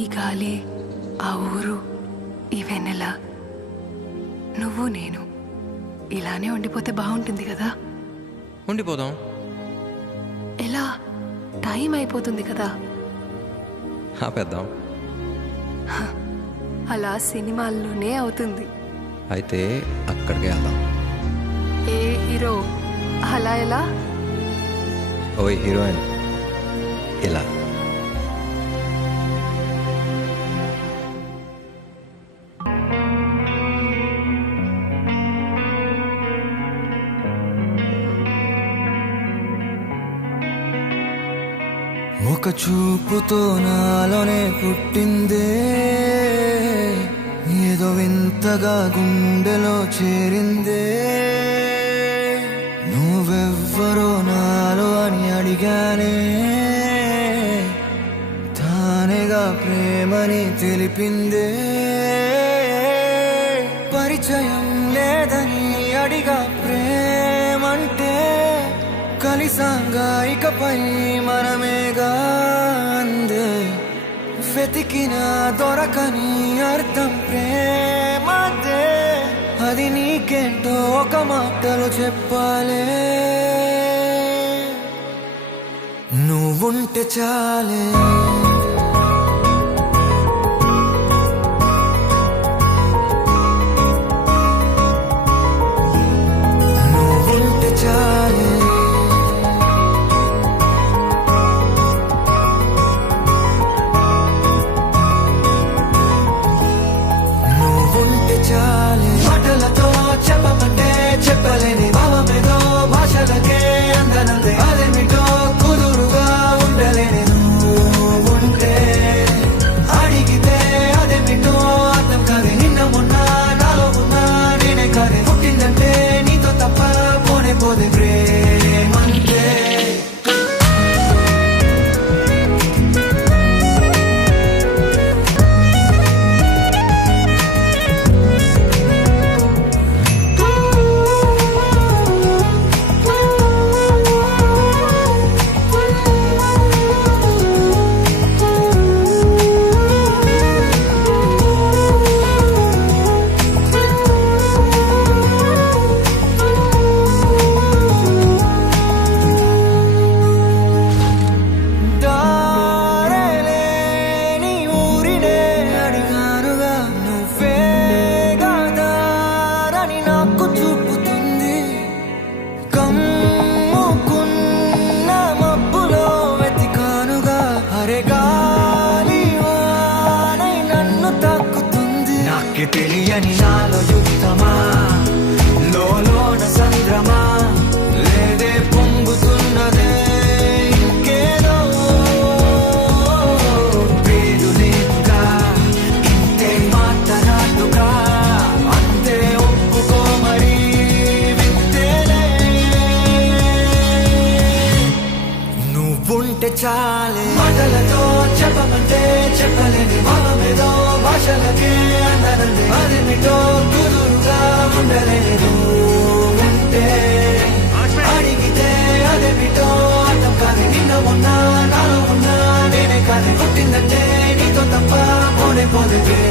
ఈ గాలి, ఆ ఊరు, ఈ వెన్నెల, నువ్వు నేను ఇలానే ఉండిపోతే బాగుంటుంది కదా. ఉండిపోదాం. ఎలా? టైం అయిపోతుంది కదా. ఆపేద్దాం. అలా సినిమాల్లోనే అవుతుంది. అయితే అక్కడికే వెళ్దాం. ఏ హీరో? అలా ఎలా? ఓయ్ హీరోయిన్, ఇలా. ఒక చూపుతో నాలోనే పుట్టిందే, ఏదో వింతగా గుండెలో చేరిందే. నువ్వెవ్వరో నాలో అని అడిగానే, తానేగా ప్రేమని తెలిపిందే. పరిచయం లేదని అడిగా ప్రేమంటే, కలిసాంగా ఇకపై మనమేగా అందే. వెతికినా దొరకని అర్థం ప్రేమదే, అది నీకేంటో ఒక మాటలో చెప్పాలే. నువ్వుంటే చాలే, నువ్వుంటే చాలే, మాటలతో చెప్పమంటే చెప్పలేని భావమేదో, భాషలకే అందనందే అదేమిటో కుదురుగా ఉండలేని. నువ్వుంటే అడిగితే అదేమిటో అర్థం కాదే. నిన్న మొన్న నాలో ఉన్నా నేనే కాదే. పుట్టిందంటే నీతో తప్ప పోనే పోదే ప్రేమంతే. తెలియని నాలో యుద్ధమా, లోన సంద్రమా, లేదే పొంగుతున్నదే ఇంకేదో. పేరు లేదుగా ఇంతే మాట్లాడుగా, అంతే ఒప్పుకో మరి వింతేలే. నువ్వుంటే చాలే, మాటలతో చెప్పమంటే చెప్పలేని భావమేదో, భాషలకే అందనందే అదేమిటో కుదురుగా ఉండలేదు. ఉంటే అడిగితే అదేమిటో అర్థం కాదే. నిన్న మొన్న నాలో ఉన్నా నేనే కాదే. పుట్టిందంటే నీతో తప్ప పోనే పోదే.